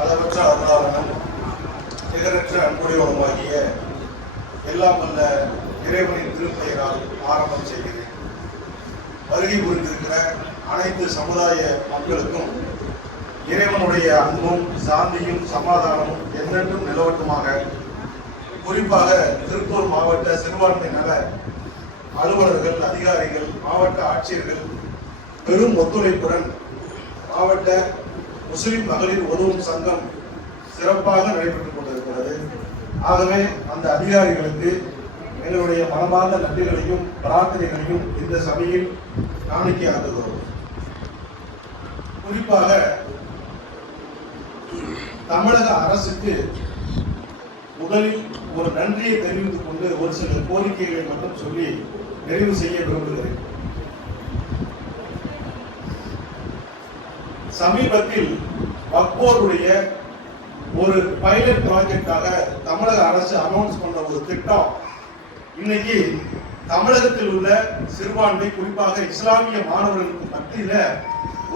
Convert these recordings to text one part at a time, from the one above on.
அளவற்ற அருளாளனும் நிகரற்ற அன்புடையவனுமாகிய எல்லாம் வல்ல இறைவனின் திருப்பெயரால் ஆரம்பம் செய்கிறேன். வருகை புரிந்திருக்கிற அனைத்து சமுதாய மக்களுக்கும் இறைவனுடைய அன்பும் சாந்தியும் சமாதானமும் என்றென்றும் நிலவட்டுமாக. குறிப்பாக திருப்பூர் மாவட்ட சிறுபான்மை நல அலுவலர்கள் அதிகாரிகள் மாவட்ட ஆட்சியர்கள் பெரும் ஒத்துழைப்புடன் மாவட்ட முஸ்லிம் மகளிர் உதவும் சங்கம் சிறப்பாக நடைபெற்றுக் கொண்டிருக்கிறது. ஆகவே அந்த அதிகாரிகளுக்கு எங்களுடைய மனமார்ந்த நன்றிகளையும் பிரார்த்தனைகளையும் இந்த சபையில் காணிக்கையாக்குகிறோம் குறிப்பாக தமிழக அரசுக்கு முதலில் ஒரு நன்றியை தெரிவித்துக் கொண்டு ஒரு சில கோரிக்கைகளை மட்டும் சொல்லி நிறைவு செய்ய விரும்புகிறேன். சமீபத்தில் வக்போருடைய ஒரு பைலட் ப்ராஜெக்டாக தமிழக அரசு அனௌன்ஸ் பண்ண ஒரு திட்டம். இன்னைக்கு தமிழகத்தில் உள்ள சிறுபான்மை குறிப்பாக இஸ்லாமிய மாணவர்களுக்கு மத்தியில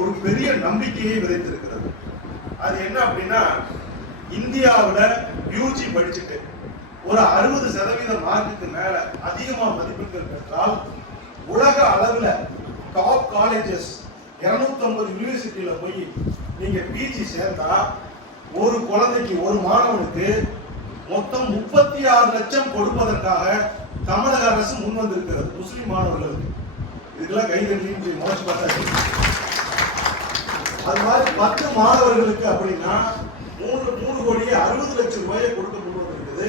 ஒரு பெரிய நம்பிக்கையை விதைத்திருக்கிறது. அது என்ன அப்படின்னா இந்தியாவில் யூஜி படிச்சுட்டு ஒரு அறுபது சதவீத மார்க்குக்கு மேல அதிகமாக மதிப்பெண்கள் பெற்றால் உலக அளவில் டாப் காலேஜஸ் இரநூத்தம்பது யூனிவர்சிட்டியில் போய் நீங்கள் பிஜி சேர்ந்தா ஒரு குழந்தைக்கு ஒரு மாணவனுக்கு மொத்தம் முப்பத்தி ஆறு லட்சம் கொடுப்பதற்காக தமிழக அரசு முன் வந்திருக்கிறது முஸ்லிம் மாணவர்களுக்கு. இதுக்கெல்லாம் கைதட்டி மோசி பார்த்தா அது மாதிரி பத்து மாணவர்களுக்கு அப்படின்னா மூணு மூணு கோடியே அறுபது லட்சம் ரூபாயை கொடுக்க முன் வந்திருக்குது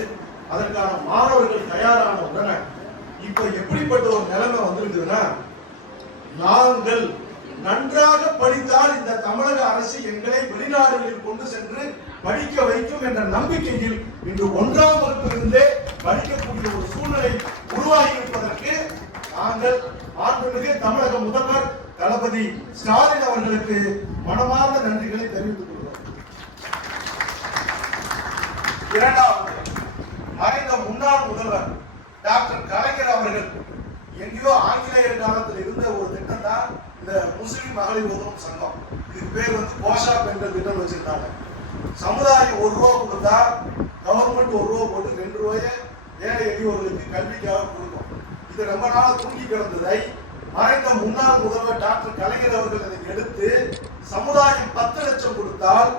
அதற்கான மாணவர்கள் தயாரான உடனே இப்ப எப்படிப்பட்ட ஒரு நிலைமை வந்திருக்குதுன்னா நாங்கள் நன்றாக படித்தால் இந்த தமிழக அரசு எங்களை வெளிநாடுகளில் கொண்டு சென்று படிக்க வைக்கும் என்ற நம்பிக்கையில் இன்று ஒன்றாம் வகுப்பிலிருந்தே படிக்கக்கூடிய ஒரு சூழ்நிலை உருவாகி இருப்பதற்கு நாங்கள் மாண்புமிகு தமிழக முதல்வர் தளபதி ஸ்டாலின் அவர்களுக்கு மனமார்ந்த நன்றிகளை தெரிவித்துக் கொள்கிறோம். இரண்டாவது மறைந்த முன்னாள் முதல்வர் டாக்டர் கலைஞர் அவர்கள் எங்கேயோ ஆங்கிலேயர் காலத்தில் இருந்த ஒரு திட்டம் தான் இந்த முஸ்லிம் மகளிர் உதவும் சங்கம் இதுக்கு பேர் வந்து கோஷா என்ற திட்டம் வச்சிருந்தாங்க சமுதாயம் ஒரு ரூபா கொடுத்தா கவர்மெண்ட் ஒரு ரூபா போட்டு ரெண்டு ரூபாய ஏழை எளியவர்களுக்கு கல்விக்காக கொடுக்கும். இது ரொம்ப நாள் தூங்கி கிடந்ததை மறைந்த முன்னாள் முதல்வர் டாக்டர் கலைஞர் அவர்கள் அதை எடுத்து சமுதாயம் பத்து லட்சம் கொடுத்தால்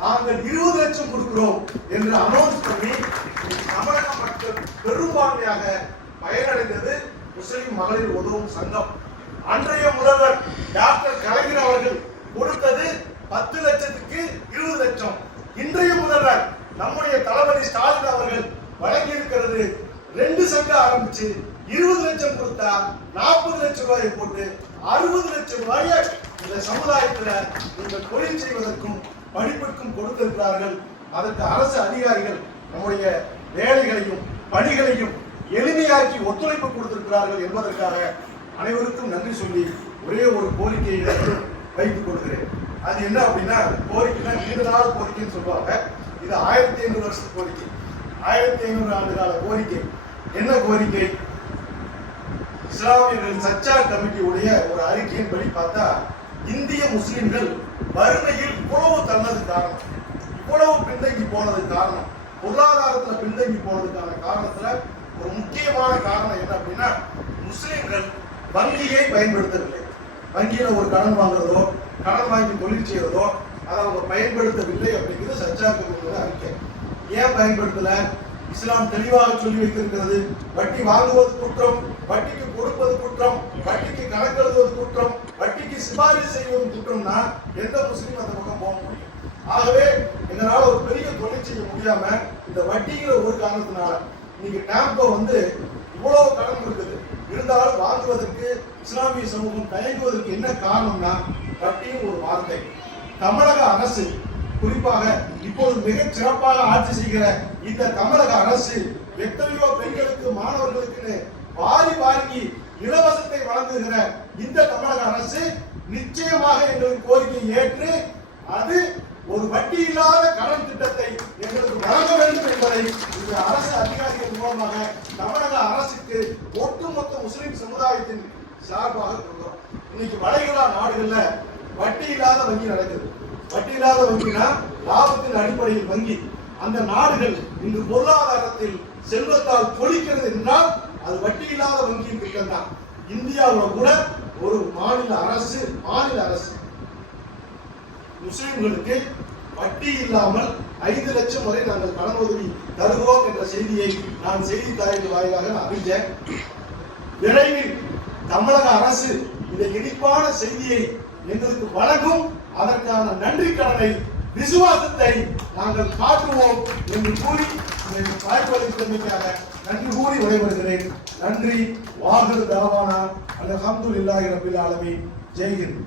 நாங்கள் இருபது லட்சம் கொடுக்கிறோம் என்று அனௌன்ஸ் பண்ணி தமிழக மக்கள் பெரும்பான்மையாக பயனடைந்தது முஸ்லிம் மகளிர் உதவும் சங்கம். அன்றைய முதல்வர் டாக்டர் கலைஞர் அவர்கள் கொடுத்தது பத்து லட்சத்துக்கு இருபது லட்சம். இன்றைய முதல்வர் நம்முடைய தளபதி ஸ்டாலின் அவர்கள் வழங்கி இருக்கிறது ரெண்டு சங்கம் ஆரம்பிச்சு இருபது லட்சம் கொடுத்தா நாற்பது லட்சம் ரூபாயை போட்டு அறுபது லட்சம் ரூபாயை இந்த சமுதாயத்துல இந்த தொழில் செய்வதற்கும் படிப்பிற்கும் கொடுத்திருக்கிறார்கள். அதற்கு அரசு அதிகாரிகள் நம்முடைய வேலைகளையும் பணிகளையும் எளிமையாக்கி ஒத்துழைப்பு கொடுத்திருக்கிறார்கள் என்பதற்காக அனைவருக்கும் நன்றி சொல்லி ஒரே ஒரு கோரிக்கையை வைத்துக் கொள்கிறேன். அது என்ன அப்படின்னா கோரிக்கைனா நீண்ட நாள் கோரிக்கைன்னு சொல்லுவாங்க. இது ஆயிரத்தி ஐநூறு வருஷம் கோரிக்கை. ஆயிரத்தி ஐநூறு ஆண்டு கால கோரிக்கை. என்ன கோரிக்கை? இஸ்லாமியர்கள் சச்சா கமிட்டியுடைய ஒரு அறிக்கையின்படி பார்த்தா இந்திய முஸ்லிம்கள் வறுமையில் இவ்வளவு தள்ளது காரணம். இவ்வளவு பின்தங்கி போனது காரணம். பொருளாதாரத்துல பின்தங்கி போனதுக்கான காரணத்துல ஒரு முக்கியமான காரணம் என்ன அப்படின்னா முஸ்லிம்கள் வங்கியை பயன்படுத்தவில்லை. வங்கியில் ஒரு கடன் வாங்குறதோ கடன் வாங்கி தொழில் செய்யறதோ அதை அவங்க பயன்படுத்தவில்லை அப்படிங்கிறது சச்சா கமிட்டியோட அறிக்கை. ஏன் பயன்படுத்தல? இஸ்லாம் தெளிவாக சொல்லி வைத்திருக்கிறது. வட்டி வாங்குவது குற்றம் வட்டிக்கு கொடுப்பது குற்றம் வட்டிக்கு கணக்கெழுதுவது குற்றம் வட்டிக்கு சிபாரிசு செய்வது குற்றம்னா எந்த முஸ்லீம் அந்த பக்கம் போக முடியும்? ஆகவே எங்களால் ஒரு பெரிய தொழில் செய்ய முடியாம இந்த வட்டிங்கிற ஒரு காரணத்தினால இன்னைக்கு டேம்போ வந்து இவ்வளவு கடன் இருக்குது. இருந்தாலும் வாங்குவதற்கு இஸ்லாமிய சமூகம் தயங்குவதற்கு என்ன காரணம்னா வட்டியும் ஒரு வார்த்தை. தமிழக அரசு குறிப்பாக இப்போது மிக சிறப்பாக ஆட்சி செய்கிற இந்த தமிழக அரசு எத்தனையோ பெண்களுக்கு மாணவர்களுக்கு வாரி வாங்கி இலவசத்தை வழங்குகிற இந்த தமிழக அரசு நிச்சயமாக எங்களின் கோரிக்கையை ஏற்று அது ஒரு வட்டி இல்லாத கடன் திட்டத்தை எங்களுக்கு வழங்க வேண்டும் என்பதை இந்த அரசு அதிகாரிகள் மூலமாக தமிழக அரசுக்கு ஒட்டுமொத்த முஸ்லிம் சமுதாயத்தின் சார்பாக கொடுக்கிறோம். இன்னைக்கு வளைகுடா நாடுகள்ல வட்டி இல்லாத வங்கி நடக்குது. வட்டி இல்லாத வங்கினா லாபத்தின் அடிப்படையில் வங்கி. அந்த நாடுகள் இன்று பொருளாதாரத்தில் செல்வத்தால் பொழிக்கிறது என்றால் அது வட்டி இல்லாத வங்கியின் திட்டம் தான் இந்தியாவில் கூட ஒரு மாநில அரசு மாநில அரசு. முஸ்லிம்களுக்கு வட்டி இல்லாமல் ஐந்து லட்சம் வரை நாங்கள் கடன் உதவி தருவோம் என்ற செய்தியை நான் செய்தித்தாளின் வாயிலாக நான் அறிஞ்சேன் விரைவில் தமிழக அரசு இந்த இனிப்பான செய்தியை எங்களுக்கு வழங்கும். அதற்கான நன்றி கடனை விசுவாசத்தை நாங்கள் காட்டுவோம் என்று கூறி இந்த வாய்ப்பளித்தமைக்காக நன்றி கூறி விடைபெறுகிறேன். நன்றி. வாகர் தாவானா அல்ஹம்துலில்லாஹி ரபில் ஆலமீன். ஜெய்ஹிந்த்